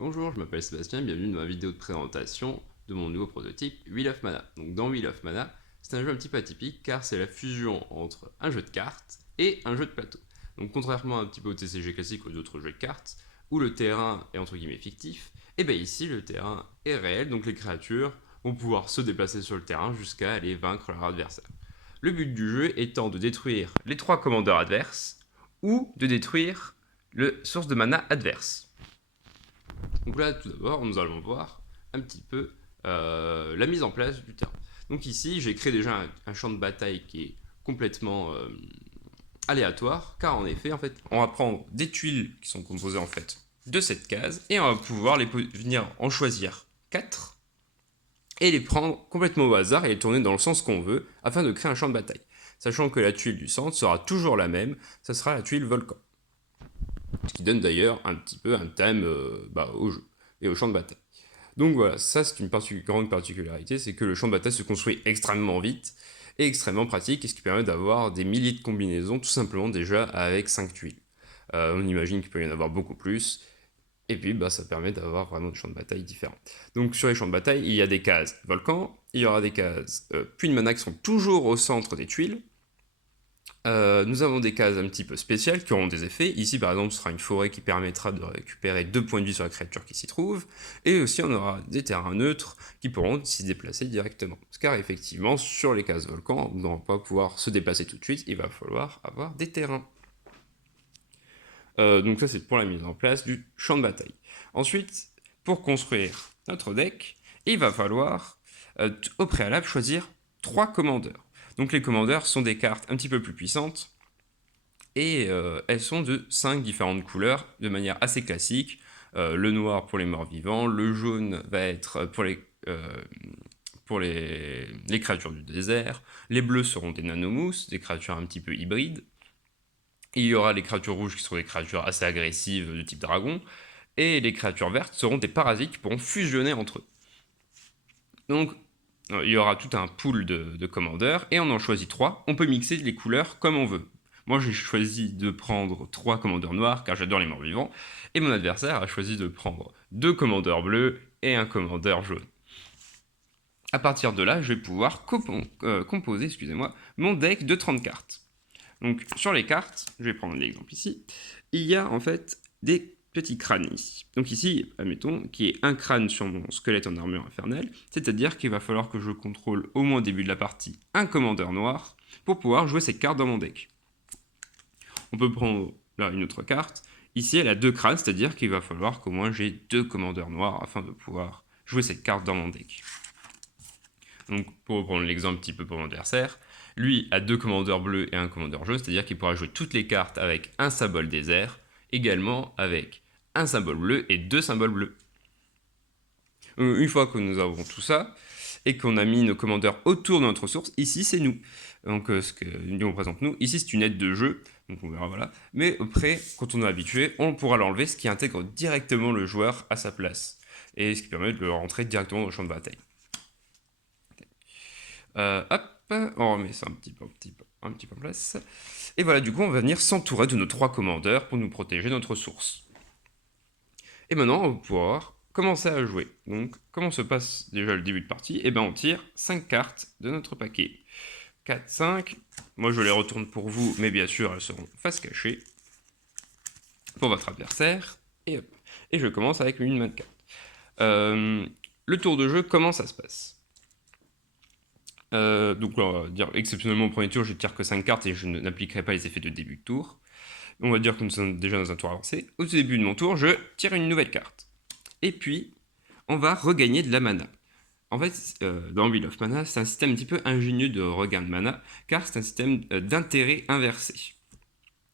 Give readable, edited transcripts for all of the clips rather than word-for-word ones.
Bonjour, je m'appelle Sébastien, bienvenue dans ma vidéo de présentation de mon nouveau prototype Wheel of Mana. Donc dans Wheel of Mana, c'est un jeu un petit peu atypique car c'est la fusion entre un jeu de cartes et un jeu de plateau. Donc contrairement un petit peu au TCG classique ou aux autres jeux de cartes, où le terrain est entre guillemets fictif, et bien ici le terrain est réel, donc les créatures vont pouvoir se déplacer sur le terrain jusqu'à aller vaincre leur adversaire. Le but du jeu étant de détruire les trois commandeurs adverses ou de détruire le source de mana adverse. Donc là, tout d'abord, nous allons voir un petit peu la mise en place du terrain. Donc ici, j'ai créé déjà un champ de bataille qui est complètement aléatoire, car en effet, on va prendre des tuiles qui sont composées en fait de cette case, et on va pouvoir venir en choisir 4 et les prendre complètement au hasard et les tourner dans le sens qu'on veut afin de créer un champ de bataille. Sachant que la tuile du centre sera toujours la même, ça sera la tuile volcan. Ce qui donne d'ailleurs un petit peu un thème au jeu et au champ de bataille. Donc voilà, ça c'est une grande particularité, c'est que le champ de bataille se construit extrêmement vite et extrêmement pratique, et ce qui permet d'avoir des milliers de combinaisons tout simplement déjà avec 5 tuiles. On imagine qu'il peut y en avoir beaucoup plus, et puis ça permet d'avoir vraiment des champs de bataille différents. Donc sur les champs de bataille, il y a des cases volcan, il y aura des cases puits de mana qui sont toujours au centre des tuiles. Nous avons des cases un petit peu spéciales qui auront des effets. Ici, par exemple, ce sera une forêt qui permettra de récupérer 2 points de vie sur la créature qui s'y trouve. Et aussi, on aura des terrains neutres qui pourront s'y déplacer directement. Car effectivement, sur les cases volcans, on ne va pas pouvoir se déplacer tout de suite. Il va falloir avoir des terrains. Donc ça, c'est pour la mise en place du champ de bataille. Ensuite, pour construire notre deck, il va falloir, au préalable, choisir 3 commandeurs. Donc les commandeurs sont des cartes un petit peu plus puissantes, et elles sont de 5 différentes couleurs de manière assez classique. Le noir pour les morts vivants, le jaune va être pour les créatures du désert, les bleus seront des nanomousses, des créatures un petit peu hybrides, il y aura les créatures rouges qui seront des créatures assez agressives de type dragon, et les créatures vertes seront des parasites qui pourront fusionner entre eux. Donc il y aura tout un pool de commandeurs, et on en choisit 3. On peut mixer les couleurs comme on veut. Moi, j'ai choisi de prendre 3 commandeurs noirs, car j'adore les morts vivants, et mon adversaire a choisi de prendre 2 commandeurs bleus et un commandeur jaune. À partir de là, je vais pouvoir composer mon deck de 30 cartes. Donc, sur les cartes, je vais prendre l'exemple ici, il y a en fait des petits crânes ici. Donc ici, admettons, qu'il y ait un crâne sur mon squelette en armure infernale, c'est-à-dire qu'il va falloir que je contrôle au moins au début de la partie un commandeur noir pour pouvoir jouer cette carte dans mon deck. On peut prendre là une autre carte. Ici, elle a 2 crânes, c'est-à-dire qu'il va falloir qu'au moins j'ai 2 commandeurs noirs afin de pouvoir jouer cette carte dans mon deck. Donc, pour reprendre l'exemple un petit peu pour mon adversaire, lui a 2 commandeurs bleus et un commandeur jaune, c'est-à-dire qu'il pourra jouer toutes les cartes avec un symbole désert, également avec un symbole bleu et 2 symboles bleus. Une fois que nous avons tout ça, et qu'on a mis nos commandeurs autour de notre source, ici c'est nous. Donc ce que nous représente nous, ici c'est une aide de jeu, donc on verra voilà. Mais après, quand on est habitué, on pourra l'enlever, ce qui intègre directement le joueur à sa place. Et ce qui permet de le rentrer directement dans le champ de bataille. Hop, on remet ça un petit peu en place. Et voilà, du coup, on va venir s'entourer de nos 3 commandeurs pour nous protéger notre source. Et maintenant, on va pouvoir commencer à jouer. Donc, comment se passe déjà le début de partie? Eh bien, on tire 5 cartes de notre paquet. 4, 5. Moi, je les retourne pour vous, mais bien sûr, elles seront face cachée pour votre adversaire. Et hop. Et je commence avec une main de cartes. Le tour de jeu, comment ça se passe? Donc là, on va dire exceptionnellement au premier tour, je ne tire que 5 cartes et je n'appliquerai pas les effets de début de tour. On va dire que nous sommes déjà dans un tour avancé. Au début de mon tour, je tire une nouvelle carte. Et puis, on va regagner de la mana. En fait, dans Wheel of Mana, c'est un système un petit peu ingénieux de regain de mana, car c'est un système d'intérêt inversé.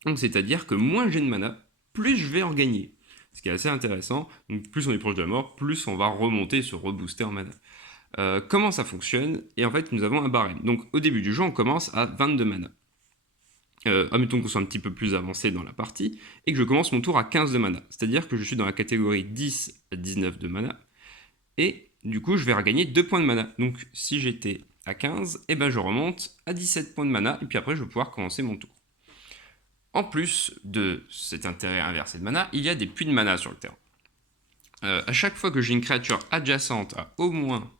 Donc c'est-à-dire que moins j'ai de mana, plus je vais en gagner. Ce qui est assez intéressant. Donc plus on est proche de la mort, plus on va remonter et se rebooster en mana. Comment ça fonctionne? Et en fait, nous avons un barème. Donc au début du jeu, on commence à 22 mana. Admettons qu'on soit un petit peu plus avancé dans la partie, et que je commence mon tour à 15 de mana. C'est-à-dire que je suis dans la catégorie 10 à 19 de mana, et du coup je vais regagner 2 points de mana. Donc si j'étais à 15, et ben je remonte à 17 points de mana, et puis après je vais pouvoir commencer mon tour. En plus de cet intérêt inversé de mana, il y a des puits de mana sur le terrain. à chaque fois que j'ai une créature adjacente à au moins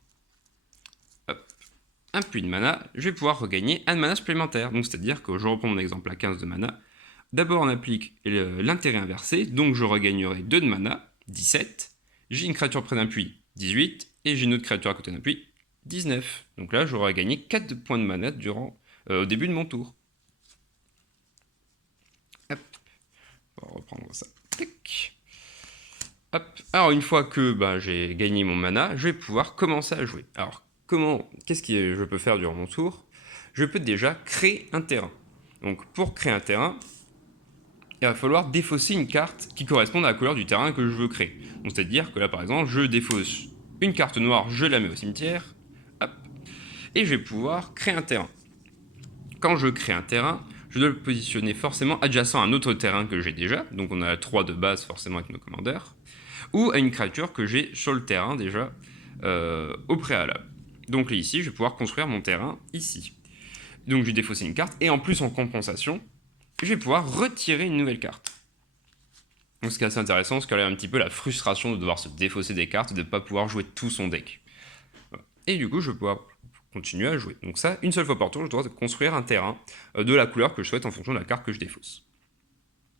un puits de mana, je vais pouvoir regagner un de mana supplémentaire. Donc c'est-à-dire que je reprends mon exemple à 15 de mana. D'abord on applique l'intérêt inversé, donc je regagnerai 2 de mana, 17. J'ai une créature près d'un puits, 18. Et j'ai une autre créature à côté d'un puits, 19. Donc là j'aurai gagné 4 points de mana au début de mon tour. Hop. On va reprendre ça. Tac. Hop. Alors une fois que j'ai gagné mon mana, je vais pouvoir commencer à jouer. Alors qu'est-ce que je peux faire durant mon tour? Je peux déjà créer un terrain. Donc pour créer un terrain, il va falloir défausser une carte qui corresponde à la couleur du terrain que je veux créer. Donc c'est-à-dire que là par exemple, je défausse une carte noire, je la mets au cimetière, hop, et je vais pouvoir créer un terrain. Quand je crée un terrain, je dois le positionner forcément adjacent à un autre terrain que j'ai déjà, donc on a 3 de base forcément avec nos commandeurs, ou à une créature que j'ai sur le terrain déjà au préalable. Donc là, ici, je vais pouvoir construire mon terrain ici. Donc je vais défausser une carte, et en plus en compensation, je vais pouvoir retirer une nouvelle carte. Donc ce qui est assez intéressant, c'est qu'il y a un petit peu la frustration de devoir se défausser des cartes et de ne pas pouvoir jouer tout son deck. Voilà. Et du coup, je vais pouvoir continuer à jouer. Donc ça, une seule fois par tour, je dois construire un terrain de la couleur que je souhaite en fonction de la carte que je défausse.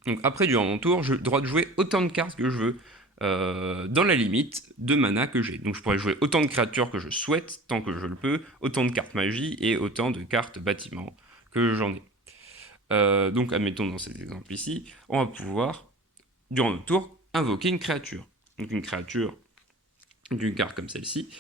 Donc après, durant mon tour, j'ai le droit de jouer autant de cartes que je veux dans la limite de mana que j'ai. Donc je pourrais jouer autant de créatures que je souhaite, tant que je le peux, autant de cartes magie et autant de cartes bâtiments que j'en ai. Donc admettons dans cet exemple ici, on va pouvoir, durant notre tour, invoquer une créature. Donc une créature d'une carte comme celle-ci.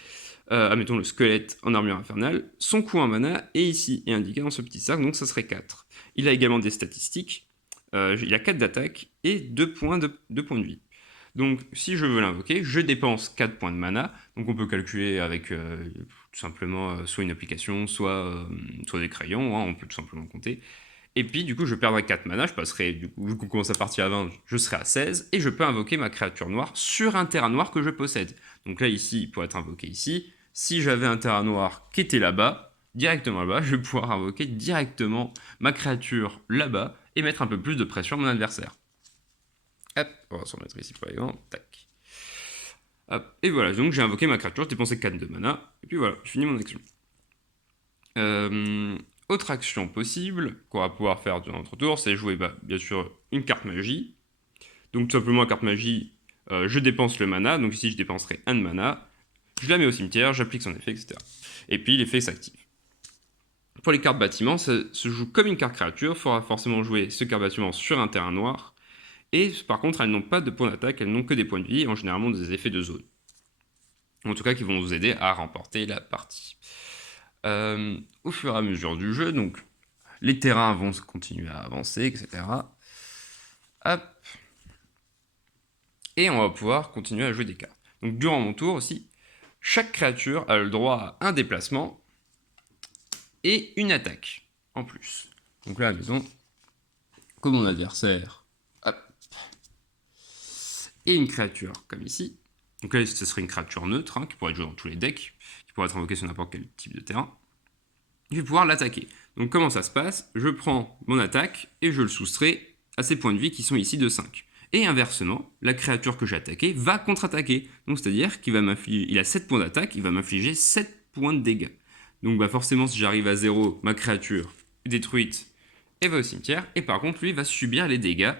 Admettons le squelette en armure infernale, son coût en mana est ici, et indiqué dans ce petit cercle, donc ça serait 4. Il a également des statistiques, il a 4 d'attaque et 2 points de vie. Donc si je veux l'invoquer, je dépense 4 points de mana, donc on peut calculer avec tout simplement soit une application, soit des crayons, hein, on peut tout simplement compter. Et puis du coup je perdrai 4 mana, je passerai, du coup, vu qu'on commence à partir à 20, je serai à 16, et je peux invoquer ma créature noire sur un terrain noir que je possède. Donc là ici, il pourrait être invoqué ici. Si j'avais un terrain noir qui était là-bas, directement là-bas, je vais pouvoir invoquer directement ma créature là-bas, et mettre un peu plus de pression à mon adversaire. Hop, on va s'en mettre ici par exemple, tac. Hop, et voilà, donc j'ai invoqué ma créature, j'ai dépensé 4 de mana, et puis voilà, je finis mon action. Autre action possible qu'on va pouvoir faire durant notre tour, c'est jouer bien sûr une carte magie. Donc tout simplement, la carte magie, je dépense le mana, donc ici je dépenserai 1 de mana, je la mets au cimetière, j'applique son effet, etc. Et puis l'effet s'active. Pour les cartes bâtiments, ça se joue comme une carte créature, il faudra forcément jouer ce carte bâtiment sur un terrain noir, et par contre elles n'ont pas de points d'attaque, elles n'ont que des points de vie, et en généralement des effets de zone. En tout cas qui vont vous aider à remporter la partie. Au fur et à mesure du jeu, donc les terrains vont continuer à avancer, etc. Hop. Et on va pouvoir continuer à jouer des cartes. Donc durant mon tour aussi, chaque créature a le droit à un déplacement et une attaque en plus. Donc là, disons, comme mon adversaire, hop, et une créature comme ici. Donc là, ce serait une créature neutre, hein, qui pourrait être jouée dans tous les decks, qui pourrait être invoquée sur n'importe quel type de terrain. Je vais pouvoir l'attaquer. Donc comment ça se passe? Je prends mon attaque et je le soustrais à ses points de vie qui sont ici de 5. Et inversement, la créature que j'ai attaquée va contre-attaquer. Donc c'est-à-dire qu'il va m'infliger, il a 7 points d'attaque, il va m'infliger 7 points de dégâts. Donc forcément, si j'arrive à 0, ma créature est détruite et va au cimetière. Et par contre, lui va subir les dégâts.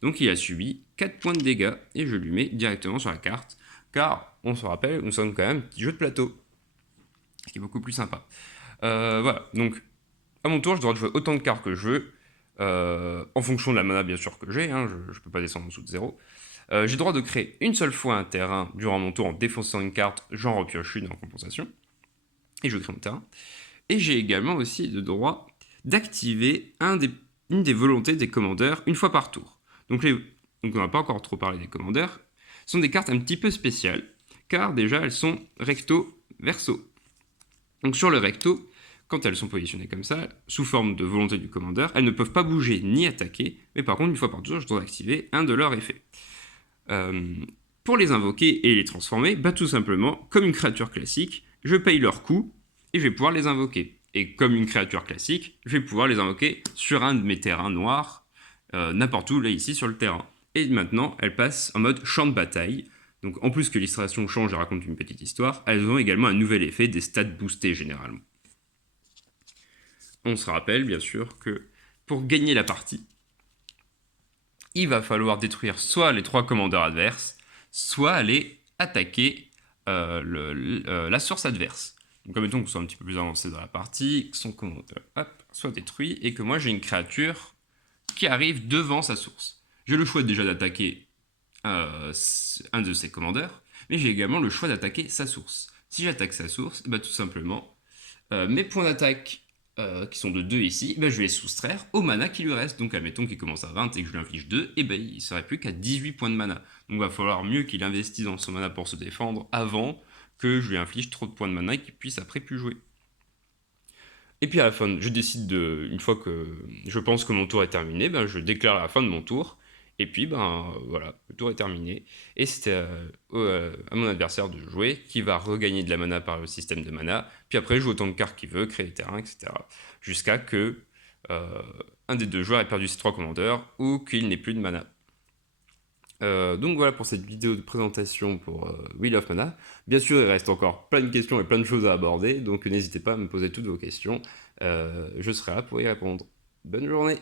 Donc il a subi 4 points de dégâts et je lui mets directement sur la carte. Car, on se rappelle, nous sommes quand même un petit jeu de plateau. Ce qui est beaucoup plus sympa. Voilà, donc à mon tour, j'ai le droit de jouer autant de cartes que je veux, en fonction de la mana bien sûr que j'ai, hein, je ne peux pas descendre en dessous de 0. J'ai le droit de créer une seule fois un terrain durant mon tour en défonçant une carte, j'en repioche une en compensation, et je crée mon terrain. Et j'ai également aussi le droit d'activer une des volontés des commandeurs une fois par tour. Donc on n'a pas encore trop parlé des commandeurs, ce sont des cartes un petit peu spéciales, car déjà elles sont recto-verso. Donc sur le recto, quand elles sont positionnées comme ça, sous forme de volonté du commandeur, elles ne peuvent pas bouger ni attaquer, mais par contre, une fois par tour, je dois activer un de leurs effets. Pour les invoquer et les transformer, tout simplement, comme une créature classique, je paye leur coût et je vais pouvoir les invoquer. Et comme une créature classique, je vais pouvoir les invoquer sur un de mes terrains noirs, n'importe où, là, ici, sur le terrain. Et maintenant, elles passent en mode champ de bataille. Donc en plus que l'illustration change et raconte une petite histoire, elles ont également un nouvel effet des stats boostés généralement. On se rappelle bien sûr que pour gagner la partie, il va falloir détruire soit les 3 commandeurs adverses, soit aller attaquer la source adverse. Donc admettons qu'on soit un petit peu plus avancé dans la partie, que son commandeur soit détruit, et que moi j'ai une créature qui arrive devant sa source. J'ai le choix déjà d'attaquer un de ses commandeurs, mais j'ai également le choix d'attaquer sa source. Si j'attaque sa source, tout simplement, mes points d'attaque qui sont de 2 ici, je vais les soustraire au mana qui lui reste. Donc admettons qu'il commence à 20 et que je lui inflige 2, il ne serait plus qu'à 18 points de mana. Donc il va falloir mieux qu'il investisse dans son mana pour se défendre avant que je lui inflige trop de points de mana et qu'il puisse après plus jouer. Et puis à la fin, je décide une fois que je pense que mon tour est terminé, je déclare la fin de mon tour. Et puis voilà, le tour est terminé. Et c'était à mon adversaire de jouer, qui va regagner de la mana par le système de mana. Puis après, joue autant de cartes qu'il veut, créer des terrains, etc. Jusqu'à que un des deux joueurs ait perdu ses 3 commandeurs ou qu'il n'ait plus de mana. Donc voilà pour cette vidéo de présentation pour Wheel of Mana. Bien sûr, il reste encore plein de questions et plein de choses à aborder, donc n'hésitez pas à me poser toutes vos questions. Je serai là pour y répondre. Bonne journée!